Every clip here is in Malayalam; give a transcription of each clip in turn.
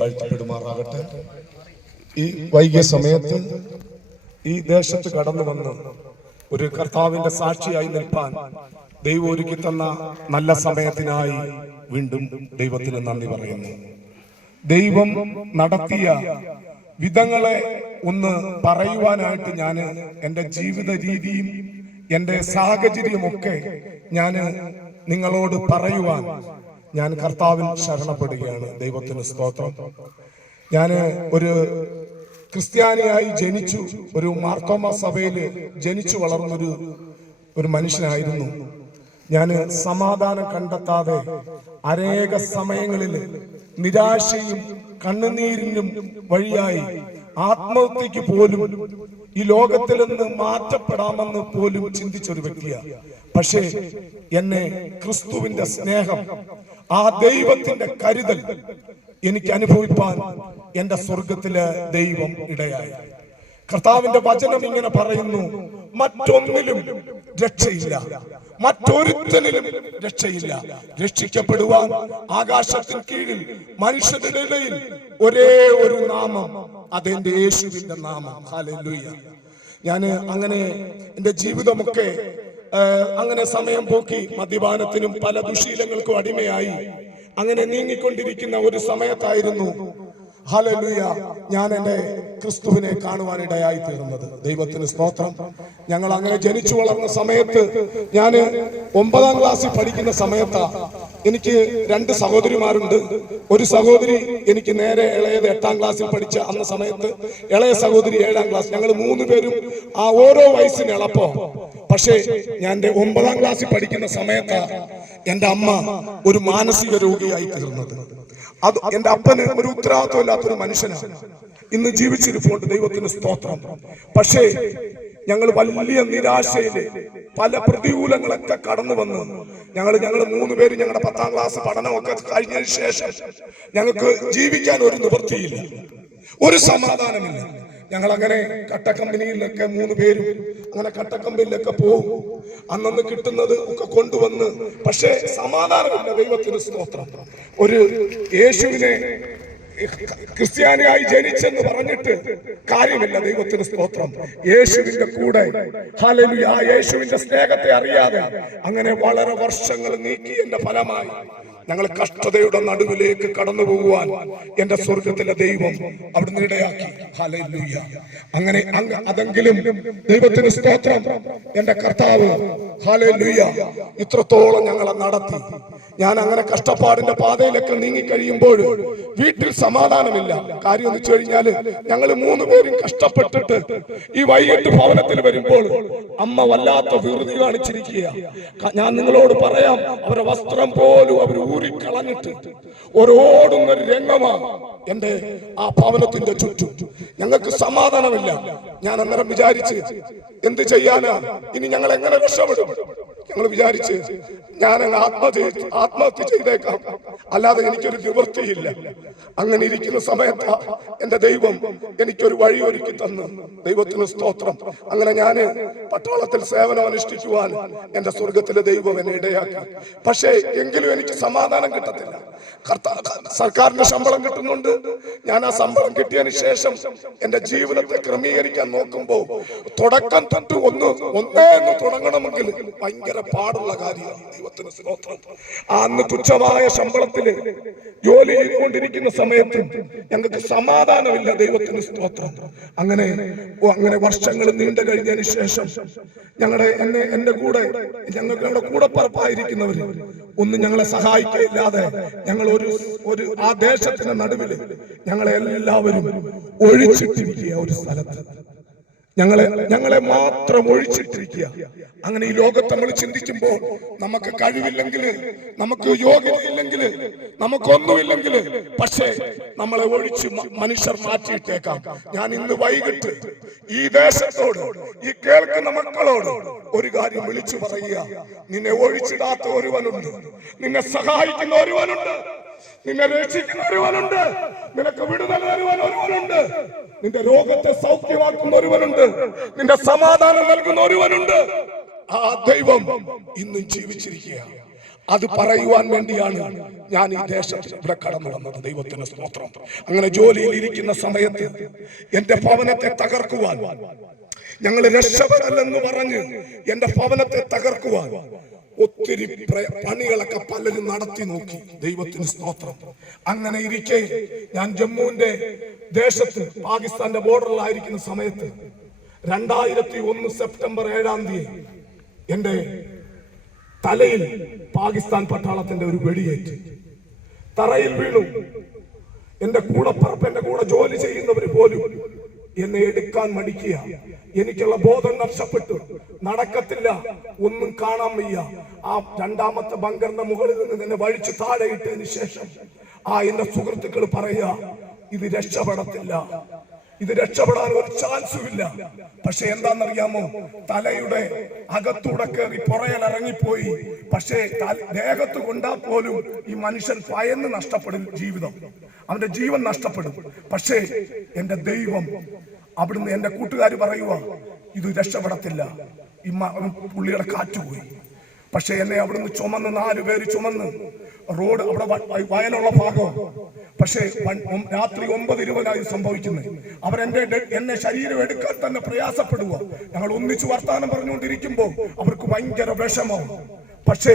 വാഴ്ത്തപ്പെടുമാറാകട്ടെ. ഈ വൈകിയ സമയത്ത് ഈ ദേശത്ത് കടന്നു വന്ന് ഒരു കർത്താവിന്റെ സാക്ഷിയായി നിൽപ്പാൻ ദൈവം ഒരുക്കി തന്ന നല്ല സമയത്തിനായി വീണ്ടും ദൈവത്തിന് നന്ദി പറയുന്നു. ദൈവം നടത്തിയ വിധങ്ങളെ ഒന്ന് പറയുവാനായിട്ട് ഞാൻ എന്റെ ജീവിത രീതിയും എന്റെ സാഹചര്യമൊക്കെ ഞാൻ നിങ്ങളോട് പറയുവാൻ ഞാൻ കർത്താവിൽ ശരണപ്പെടുകയാണ്. ദൈവത്തിന് സ്തോത്രം. ഞാൻ ഒരു ക്രിസ്ത്യാനിയായി ജനിച്ചു ഒരു മാർത്തോമ സഭയിൽ ജനിച്ചു വളർന്നൊരു ഒരു മനുഷ്യനായിരുന്നു. ഞാൻ സമാധാനം കണ്ടെത്താതെ അനേക സമയങ്ങളിൽ നിരാശയും കണ്ണുനീരിനും വഴിയായി ആത്മഹത്യക്ക് പോലും ഈ ലോകത്തിൽ നിന്ന് മാറ്റപ്പെടാമെന്ന് പോലും ചിന്തിച്ചൊരു വ്യക്തിയാണ് പക്ഷേ എന്നെ ക്രിസ്തുവിന്റെ സ്നേഹം ആ ദൈവത്തിന്റെ കരുതൽ എനിക്ക് അനുഭവിപ്പാൻ എന്റെ സ്വർഗത്തിലെ ദൈവം ഇടയായി. കർത്താവിന്റെ വചനം ഇങ്ങനെ പറയുന്നു മറ്റൊന്നിലും രക്ഷയില്ല. മറ്റൊരുത്തനിലും രക്ഷയില്ല. രക്ഷിക്കപ്പെടുവാൻ ആകാശത്തിന് കീഴിൽ മനുഷ്യരുടെ ഇടയിൽ ഒരേ ഒരു നാമം അതെന്റെ യേശുവിന്റെ നാമം. ഞാൻ അങ്ങനെ എന്റെ ജീവിതമൊക്കെ അങ്ങനെ സമയം പോക്കി മദ്യപാനത്തിനും പല ദുശീലങ്ങൾക്കും അടിമയായി. അങ്ങനെ നീങ്ങിക്കൊണ്ടിരിക്കുന്ന ഒരു സമയത്തായിരുന്നു ഹലലുയ ഞാൻ എന്റെ ക്രിസ്തുവിനെ കാണുവാനിടയായി തീർന്നത്. ദൈവത്തിന് സ്തോത്രം. ഞങ്ങൾ അങ്ങനെ ജനിച്ചു വളർന്ന സമയത്ത് ഞാൻ ഒമ്പതാം ക്ലാസ്സിൽ പഠിക്കുന്ന സമയത്താ എനിക്ക് രണ്ട് സഹോദരിമാരുണ്ട്. ഒരു സഹോദരി എനിക്ക് നേരെ ഇളയത് എട്ടാം ക്ലാസ്സിൽ പഠിച്ച അന്ന സമയത്ത് ഇളയ സഹോദരി ഏഴാം ക്ലാസ്. ഞങ്ങൾ മൂന്ന് പേരും ആ ഓരോ വയസ്സിന് ഇളപ്പോ. പക്ഷേ ഞാൻ എന്റെ ഒമ്പതാം ക്ലാസ്സിൽ പഠിക്കുന്ന സമയത്താണ് എന്റെ അമ്മ ഒരു മാനസിക രോഗിയായി തീർന്നത്. അത് എന്റെ അപ്പന് ഒരു ഉത്തരവാദിത്വമില്ലാത്തൊരു മനുഷ്യനാണ് ഇന്ന് ജീവിച്ചിരിപ്പുണ്ട് ദൈവത്തിന് സ്തോത്രം. പക്ഷേ ഞങ്ങൾ വലിയ നിരാശയിൽ പല പ്രതികൂലങ്ങളൊക്കെ കടന്നു വന്നു ഞങ്ങൾ ഞങ്ങൾ മൂന്ന് പേര് ഞങ്ങളുടെ പത്താം ക്ലാസ് പഠനമൊക്കെ കഴിഞ്ഞതിന് ശേഷം ഞങ്ങൾക്ക് ജീവിക്കാൻ ഒരു നിവൃത്തിയില്ല. ഒരു സമാധാനമില്ല. ഞങ്ങൾ അങ്ങനെ കട്ടക്കമ്പനിയിലൊക്കെ മൂന്ന് പേരും അങ്ങനെ കട്ടക്കമ്പനിയിലൊക്കെ പോകും അന്നന്ന് കിട്ടുന്നത് ഒക്കെ കൊണ്ടുവന്ന്. പക്ഷേ സമാധാനമില്ല ദൈവത്തിന് സ്തോത്രം. ഒരു യേശുവിനെ ക്രിസ്ത്യാനിയായി ജനിച്ചെന്ന് പറഞ്ഞിട്ട് കാര്യമില്ല ദൈവത്തിന് സ്തോത്രം. യേശുവിന്റെ കൂടെ. ഹല്ലേലൂയ ആ യേശുവിന്റെ സ്നേഹത്തെ അറിയാതെ അങ്ങനെ വളരെ വർഷങ്ങൾ നീക്കിയതിന്റെ ഫലമായി. ഞങ്ങൾ കഷ്ടതയുടെ നടുവിലേക്ക് കടന്നു പോകുവാൻ എന്റെ സ്വർഗത്തിലെ ദൈവം അവിടുന്ന് ഇടയാക്കി. ഹല്ലേലൂയ. അങ്ങനെ അതെങ്കിലും ദൈവത്തിന് സ്തോത്രം. എന്റെ കർത്താവ് ഹല്ലേലൂയ ഇത്രത്തോളം ഞങ്ങളെ നടത്തി. ഞാൻ അങ്ങനെ കഷ്ടപ്പാടിന്റെ പാതയിലൊക്കെ നീങ്ങി കഴിയുമ്പോൾ വീട്ടിൽ സമാധാനമില്ല. കാര്യം എന്ന് വെച്ച് കഴിഞ്ഞാൽ ഞങ്ങൾ മൂന്ന് പേരും കഷ്ടപ്പെട്ടിട്ട് ഈ വൈകിട്ട് ഭവനത്തിൽ വരുമ്പോൾ അമ്മ വല്ലാത്ത വിറുതി കാണിച്ചിരിക്കുക ഞാൻ നിങ്ങളോട് പറയാം അവരുടെ വസ്ത്രം പോലും അവർ ഊരിക്കളഞ്ഞിട്ട് ഒരോടുന്ന രംഗമാണ് രംഗമാ. എന്റെ ആ ഭവനത്തിന്റെ ചുറ്റും ഞങ്ങൾക്ക് സമാധാനമില്ല. ഞാൻ അന്നേരം വിചാരിച്ച് എന്ത് ചെയ്യാനാ? ഇനി ഞങ്ങൾ എങ്ങനെ രക്ഷപ്പെടും ഞങ്ങൾ വിചാരിച്ച് ഞാൻ ആത്മഹത്യ ആത്മഹത്യ ചെയ്തേക്കാം. അല്ലാതെ എനിക്കൊരു നിവൃത്തിയില്ല. അങ്ങനെ ഇരിക്കുന്ന സമയത്ത് എന്റെ ദൈവം എനിക്കൊരു വഴി ഒരുക്കി തന്നു. ദൈവത്തിന് സ്തോത്രം. അങ്ങനെ ഞാൻ പട്ടാളത്തിൽ സേവനം അനുഷ്ഠിക്കുവാൻ എന്റെ സ്വർഗത്തിലെ ദൈവം എന്നെ ഇടയാക്കി. പക്ഷേ എങ്കിലും എനിക്ക് സമാധാനം കിട്ടത്തില്ല. സർക്കാരിന്റെ ശമ്പളം കിട്ടുന്നുണ്ട്. ഞാൻ ആ ശമ്പളം കിട്ടിയതിന് ശേഷം എന്റെ ജീവിതത്തെ ക്രമീകരിക്കാൻ നോക്കുമ്പോൾ തുടക്കം തൊട്ട് ഒന്ന് ഒന്നേ എന്ന് തുടങ്ങണമെങ്കിൽ ഭയങ്കര പാടുള്ള കാര്യമാണ് ദൈവത്തിന് സ്തോത്രം. അന്ന് തുച്ഛമായ ശമ്പളത്തിൽ ജോലി ചെയ്തുകൊണ്ടിരിക്കുന്ന സമയത്ത് ഞങ്ങൾക്ക് സമാധാനമില്ല ദൈവത്തിന് സ്തോത്രം. അങ്ങനെ അങ്ങനെ വർഷങ്ങൾ നീണ്ടു കഴിഞ്ഞതിന് ശേഷം ഞങ്ങളുടെ എന്നെ എന്റെ കൂടെ ഞങ്ങൾക്ക് ഞങ്ങളുടെ കൂടെ പറപ്പായിരിക്കുന്നവര് ഒന്നും ഞങ്ങളെ സഹായിക്കില്ലാതെ ഞങ്ങൾ ഒരു ഒരു ആ ദേശത്തിന്റെ നടുവിൽ ഞങ്ങളെ എല്ലാവരും ഒഴിച്ചിട്ടിരിക്കുക ഒരു സ്ഥലത്ത്. ഞങ്ങളെ ഞങ്ങളെ മാത്രം ഒഴിച്ചിട്ടിരിക്കുക. അങ്ങനെ ഈ ലോകത്ത് നമ്മൾ ചിന്തിക്കുമ്പോൾ നമുക്ക് കഴിവില്ലെങ്കിൽ നമുക്ക് യോഗ്യതയില്ലെങ്കിൽ നമുക്കൊന്നുമില്ലെങ്കിൽ പക്ഷേ നമ്മളെ ഒഴിച്ച് മനുഷ്യർ മാറ്റിയിട്ടേക്കാം. ഞാൻ ഇന്ന് വൈകിട്ട് ഈ ദേശത്തോട് ഈ കേൾക്കുന്ന മക്കളോട് ഒരു കാര്യം വിളിച്ചു പറയുക. നിന്നെ ഒഴിച്ചിടാത്ത ഒരുവനുണ്ട്. നിന്നെ സഹായിക്കുന്ന ഒരുവനുണ്ട്. നിന്നെ രക്ഷിക്കുന്ന ഒരുവനുണ്ട്. നിനക്ക് വിടുതൽ തരുവാൻ ഒരുവനുണ്ട്. നിന്റെ രോഗത്തെ സൗഖ്യമാക്കുന്ന ഒരുവനുണ്ട്. നിന്റെ സമാധാനം നൽകുന്ന ഒരുവനുണ്ട്. ആ ദൈവം ഇന്നും ജീവിച്ചിരിക്കുകയാണ് അത് പറയുവാൻ വേണ്ടിയാണ് ഞാൻ ഈ ദേശത്ത് ഇവിടെ കടന്നു വന്നത് ദൈവത്തിന് സ്തോത്രം. അങ്ങനെ ജോലിയിൽ ഇരിക്കുന്ന സമയത്ത് എന്റെ ഭവനത്തെ തകർക്കുവാൻ ഞങ്ങൾ രക്ഷപ്പെടലെന്ന് പറഞ്ഞ് എന്റെ ഭവനത്തെ തകർക്കുവാൻ ഒത്തിരി പണികളൊക്കെ പലരും നടത്തി നോക്കി. ദൈവത്തിന് സ്തോത്രം. അങ്ങനെ ഇരിക്കെ ഞാൻ ജമ്മുവിന്റെ ദേശത്ത് പാകിസ്ഥാന്റെ ബോർഡറിലായിരിക്കുന്ന സമയത്ത് രണ്ടായിരത്തി ഒന്ന് സെപ്റ്റംബർ ഏഴാം തീയതി എന്റെ തലയിൽ പാകിസ്ഥാൻ പട്ടാളത്തിന്റെ ഒരു വെടിയേറ്റ്. തറയിൽ വീണു. എന്റെ കൂടെ പറപ്പ് എന്റെ കൂടെ ജോലി ചെയ്യുന്നവര് പോലും എന്നെ എടുക്കാൻ മടിക്കുക. എനിക്കുള്ള ബോധം നഷ്ടപ്പെട്ടു. നടക്കത്തില്ല. ഒന്നും കാണാൻ വയ്യ. ആ രണ്ടാമത്തെ ബങ്കറിന്റെ മുകളിൽ നിന്ന് നിന്നെ വഴിച്ചു താഴെ ഇട്ടതിന് ശേഷം ആ എന്റെ സുഹൃത്തുക്കൾ പറയുക ഇത് രക്ഷപ്പെടത്തില്ല. ഇത് രക്ഷപ്പെടാൻ ഒരു ചാൻസും ഇല്ല പക്ഷെ എന്താണെന്നറിയാമോ? തലയുടെ അകത്തൂടെ കയറി പുറയൽ ഇറങ്ങിപ്പോയി. പക്ഷേ ദേഹത്ത് കൊണ്ടാ പോലും ഈ മനുഷ്യൻ ഭയന്ന് നഷ്ടപ്പെടും ജീവിതം. അവന്റെ ജീവൻ നഷ്ടപ്പെടും. പക്ഷേ എന്റെ ദൈവം അവിടുന്ന് എന്റെ കൂട്ടുകാർ പറയുക ഇത് രക്ഷപ്പെടത്തില്ല. ഈ പുള്ളിയുടെ കാറ്റുപോയി. പക്ഷെ എന്നെ അവിടുന്ന് ചുമന്ന് നാല് പേര് ചുമന്ന്. റോഡ് അവിടെ വയലുള്ള ഭാഗം പക്ഷേ രാത്രി ഒമ്പത് ഇരുപതായി സംഭവിക്കുന്നത്. അവരെന്റെ എന്നെ ശരീരം എടുക്കാൻ തന്നെ പ്രയാസപ്പെടുക. ഞങ്ങൾ ഒന്നിച്ച് വർത്താനം പറഞ്ഞുകൊണ്ടിരിക്കുമ്പോൾ അവർക്ക് ഭയങ്കര വിഷമം പക്ഷേ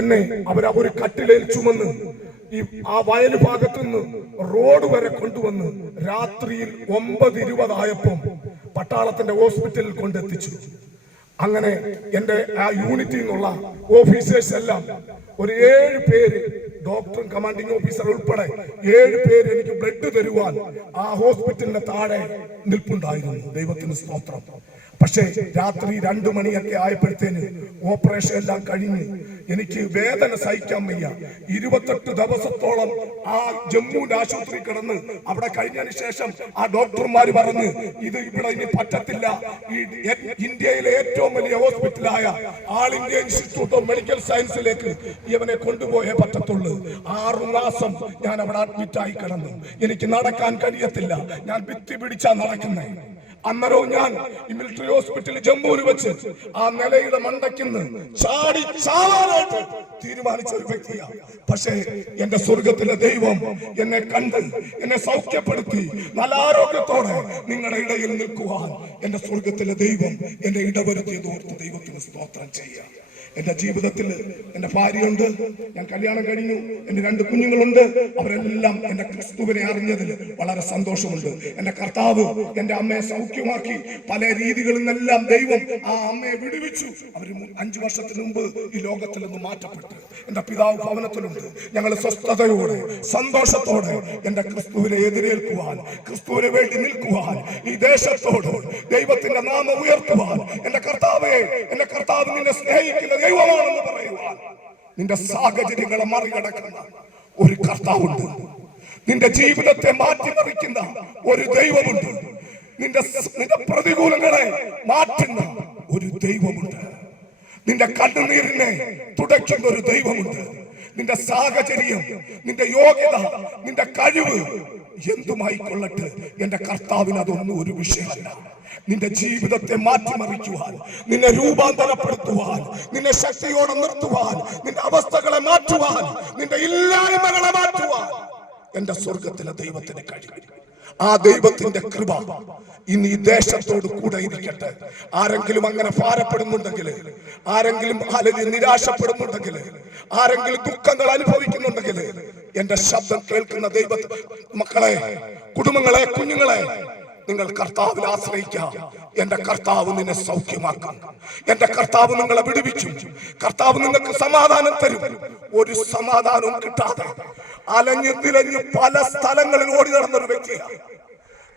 എന്നെ അവർ ഒരു കട്ടിലേൽ ചുമന്ന് ഈ ആ വയൽ ഭാഗത്തു നിന്ന് റോഡ് വരെ കൊണ്ടുവന്ന് രാത്രിയിൽ ഒമ്പത് ഇരുപതായപ്പം പട്ടാളത്തിന്റെ ഹോസ്പിറ്റലിൽ കൊണ്ടെത്തിച്ചു. അങ്ങനെ എന്റെ ആ യൂണിറ്റിൽ നിന്നുള്ള ഓഫീസേഴ്സ് എല്ലാം ഒരു ഏഴ് പേര് ഡോക്ടറും കമാൻഡിംഗ് ഓഫീസർ ഉൾപ്പെടെ ഏഴ് പേര് എനിക്ക് ബ്ലഡ് തരുവാൻ ആ ഹോസ്പിറ്റലിന്റെ താഴെ നിൽപ്പുണ്ടായിരുന്നു. ദൈവത്തിന് സ്തോത്രം. പക്ഷേ രാത്രി രണ്ടു മണിയൊക്കെ ആയപ്പോഴത്തേന് ഓപ്പറേഷൻ എല്ലാം കഴിഞ്ഞ് എനിക്ക് വേദന സഹിക്കാൻ വയ്യ. ഇരുപത്തെട്ട് ദിവസത്തോളം ആ ജമ്മു ആശുപത്രി കിടന്ന് അവിടെ കഴിഞ്ഞതിന് ശേഷം ആ ഡോക്ടർമാർ പറഞ്ഞ് ഇത് ഇവിടെ ഇനി പറ്റത്തില്ല. ഈ ഇന്ത്യയിലെ ഏറ്റവും വലിയ ഹോസ്പിറ്റലായ all India institute of medical സയൻസിലേക്ക് ഇവനെ കൊണ്ടുപോയേ പറ്റത്തുള്ളൂ. ആറു മാസം ഞാൻ അവിടെ അഡ്മിറ്റ് ആയി കിടന്നു. എനിക്ക് നടക്കാൻ കഴിയത്തില്ല. ഞാൻ ഭിത്തി പിടിച്ചാ നടക്കുന്നേ. അന്നേരവും ഞാൻ ഈ മിലിറ്ററി ഹോസ്പിറ്റലിൽ ജമ്മുവിൽ വെച്ച് ആ നിലയുടെ മണ്ടയ്ക്കുന്ന് ചാടി ചാവാനായിട്ട് തീരുമാനിച്ച ഒരു വ്യക്തിയാണ്. പക്ഷേ എന്റെ സ്വർഗത്തിലെ ദൈവം എന്നെ കണ്ട് എന്നെ സൗഖ്യപ്പെടുത്തി നല്ല ആരോഗ്യത്തോടെ നിങ്ങളുടെ ഇടയിൽ നിൽക്കുവാൻ എന്റെ സ്വർഗത്തിലെ ദൈവം എന്നെ ഇടവരുത്തിയത് ഓർത്ത് ദൈവത്തിന് സ്തോത്രം ചെയ്യാം എന്റെ ജീവിതത്തിൽ എന്റെ ഭാര്യയുണ്ട്. ഞാൻ കല്യാണം കഴിഞ്ഞു. എന്റെ രണ്ട് കുഞ്ഞുങ്ങളുണ്ട്. അവരെല്ലാം എന്റെ ക്രിസ്തുവിനെ അറിഞ്ഞതിൽ വളരെ സന്തോഷമുണ്ട്. എന്റെ കർത്താവ് എന്റെ അമ്മയെ സൗഖ്യമാക്കി പല രീതികളിൽ നിന്നെല്ലാം ദൈവം ആ അമ്മയെ വിടുവിച്ചു. അവർ അഞ്ചു വർഷത്തിന് മുമ്പ് ഈ ലോകത്തിൽ നിന്ന് മാറ്റപ്പെട്ടു എന്റെ പിതാവ് ഭവനത്തിലുണ്ട്. ഞങ്ങൾ സ്വസ്ഥതയോടെ സന്തോഷത്തോടെ എന്റെ ക്രിസ്തുവിനെ എതിരേൽക്കുവാൻ ക്രിസ്തുവിന് വേണ്ടി നിൽക്കുവാൻ ഈ ദേശത്തോട് ദൈവത്തിന്റെ നാമം ഉയർത്തുവാൻ എന്റെ കർത്താവെ എന്റെ കർത്താവ് നിന്നെ സ്നേഹിക്കുന്ന ദൈവമാണെന്ന് പറയുവാൻ നിന്റെ സാഹചര്യങ്ങളെ മറികടക്കുന്ന ഒരു കർത്താവുണ്ട്. നിന്റെ ജീവിതത്തെ മാറ്റിമറിക്കുന്ന ഒരു ദൈവമുണ്ട്. നിന്റെ നിന്റെ പ്രതികൂലങ്ങളെ മാറ്റുന്ന ഒരു ദൈവമുണ്ട്. നിന്റെ കണ്ണുനീരിനെ തുടയ്ക്കുന്ന ഒരു ദൈവമുണ്ട്. നിന്റെ സാഹചര്യം നിന്റെ യോഗ്യത നിന്റെ കഴിവ് എന്തുമായിക്കൊള്ളട്ടെ? എന്റെ കർത്താവിന് അതൊന്നും ഒരു വിഷയമല്ല. നിന്റെ ജീവിതത്തെ മാറ്റിമറിക്കുവാൻ നിന്നെ രൂപാന്തരപ്പെടുത്തുവാൻ നിന്നെ ശക്തിയോടെ നിർത്തുവാൻ നിന്റെ അവസ്ഥകളെ മാറ്റുവാൻ നിന്റെ ഇല്ലായ്മകളെ മാറ്റുവാൻ എന്റെ സ്വർഗത്തിലെ ദൈവത്തിന് കഴിയും. ആ ദൈവത്തിന്റെ കൃപ ഇന്ന് ഈ ദേശത്തോട് കൂടെ ഇരിക്കട്ടെ. ആരെങ്കിലും അങ്ങനെ ഭാരപ്പെടുന്നുണ്ടെങ്കിൽ ആരെങ്കിലും അല്ലെങ്കിൽ നിരാശപ്പെടുന്നുണ്ടെങ്കിൽ ആരെങ്കിലും ദുഃഖങ്ങൾ അനുഭവിക്കുന്നുണ്ടെങ്കിൽ എന്റെ ശബ്ദം കേൾക്കുന്ന ദൈവ മക്കളെ കുടുംബങ്ങളെ കുഞ്ഞുങ്ങളെ നിങ്ങൾ കർത്താവിൽ ആശ്രയിക്കുക എന്റെ കർത്താവ് നിന്നെ സൗഖ്യമാക്കും. എന്റെ കർത്താവ് നിങ്ങളെ വിടുവിച്ചു കർത്താവ് നിങ്ങൾക്ക് സമാധാനം തരും. ഒരു സമാധാനവും കിട്ടാതെ അലഞ്ഞു തിരഞ്ഞു പല സ്ഥലങ്ങളിൽ ഓടി നടന്നൊരു വ്യക്തിയാണ്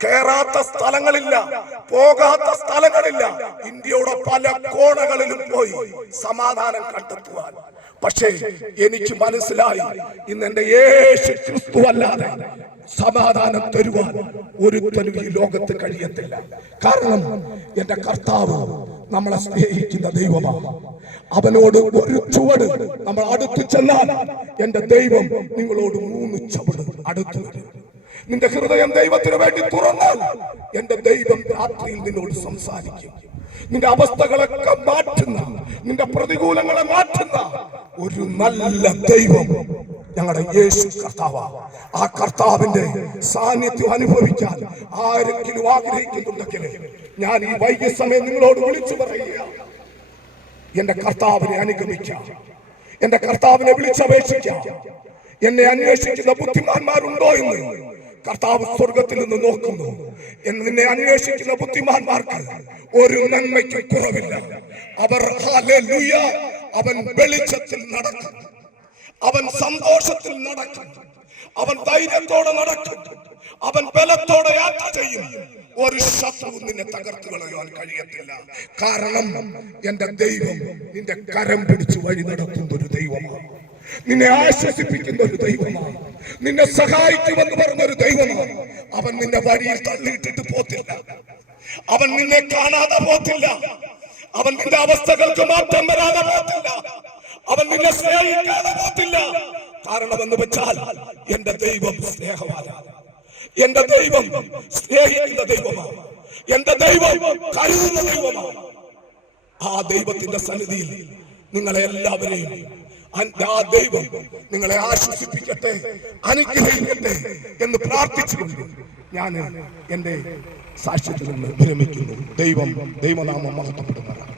കേറാത്ത സ്ഥലങ്ങളില്ല പോകാത്ത സ്ഥലങ്ങളില്ല. ഇന്ത്യയുടെ പല കോണകളിലും പോയി സമാധാനം കണ്ടെത്തുവാൻ. പക്ഷേ എനിക്ക് മനസ്സിലായി ഇന്ന് എന്റെ യേശു ക്രിസ്തു അല്ലാതെ സമാധാനം തരുവാൻ ഒരുത്തനും ഈ ലോകത്ത് കഴിയത്തില്ല. കാരണം എന്റെ കർത്താവ് നമ്മളെ സ്നേഹിക്കുന്ന ദൈവമാണ്. അവനോട് ഒരു ചുവട് നമ്മൾ അടുത്തു ചെന്നാൽ എന്റെ ദൈവം നിങ്ങളോട് മൂന്ന് ചുവട് അടുത്തു വരും. നിന്റെ ഹൃദയം ദൈവത്തിന് വേണ്ടി തുറന്നാൽ എന്റെ ദൈവം രാത്രിയിൽ നിന്നോട് സംസാരിക്കും. നിന്റെ അവസ്ഥകളൊക്കെ മാറ്റുന്ന നിന്റെ പ്രതികൂലങ്ങളെ മാറ്റുന്ന ഒരു നല്ല ദൈവം ഞങ്ങളുടെ യേശു കർത്താവാണ് ആ കർത്താവിന്റെ സാന്നിധ്യം അനുഭവിക്കാൻ ആരെങ്കിലും ആഗ്രഹിക്കുന്നുണ്ടെങ്കിൽ ഞാൻ ഈ വൈകിയ സമയം നിങ്ങളോട് വിളിച്ചു പറയുക. എന്റെ കർത്താവിനെ അനുഗമിക്കാം. എന്റെ കർത്താവിനെ വിളിച്ചപേക്ഷിക്കാം. എന്നെ അന്വേഷിക്കുന്ന ബുദ്ധിമാന്മാരുണ്ടോ എന്ന് കർത്താവ് സ്വർഗത്തിൽ നിന്ന് നോക്കുന്നു. എന്ന് നിന്നെ അന്വേഷിക്കുന്ന ബുദ്ധിമാന്മാർക്ക് ഒരു നന്മയ്ക്കും കുറവില്ല. അവർ അവൻ വെളിച്ചത്തിൽ നടക്കും അവൻ സന്തോഷത്തിൽ നടക്കും. അവൻ ധൈര്യത്തോടെ നടക്കും. അവൻ ബലത്തോടെ യാത്ര ചെയ്യും. ഒരു ശത്രു നിന്നെ തകർത്തു കളയാൻ കഴിയത്തില്ല. കാരണം എന്റെ ദൈവം നിന്റെ കരം പിടിച്ചു വഴി നടത്തുന്ന ഒരു ദൈവമാണ്. നിന്നെ ആശ്വസിപ്പിക്കുന്ന ഒരു ദൈവമാണ്. നിന്നെ സഹായിക്കുമെന്ന് പറഞ്ഞൊരു ദൈവമാണ്. അവൻ നിന്നെ വഴിയിൽ തള്ളിയിട്ടിട്ട് പോത്തില്ല. അവൻ നിന്നെ കാണാതെ പോത്തില്ല. അവൻ നിന്റെ അവസ്ഥകൾക്ക് മാറ്റം വരാതെ പോത്തില്ല. അവൻ നിന്നെ സ്നേഹിക്കാതെ പോത്തില്ല. കാരണം എന്ന് വെച്ചാൽ എന്റെ ദൈവം സ്നേഹമാണ് എന്റെ ദൈവം സ്നേഹിക്കുന്ന ദൈവമാണ്. എന്റെ ദൈവം കരുതുന്ന ദൈവമാണ്. ആ ദൈവത്തിന്റെ സന്നിധിയിൽ നിങ്ങളെ എല്ലാവരെയും ആ ദൈവം നിങ്ങളെ ആശ്വസിപ്പിക്കട്ടെ അനുഗ്രഹിക്കട്ടെ എന്ന് പ്രാർത്ഥിച്ചുകൊണ്ട് ഞാൻ എന്റെ സാക്ഷ്യത്തിൽ നിന്ന് വിരമിക്കുന്നു. ദൈവം ദൈവനാമം മഹത്വപ്പെടുന്നതാണ്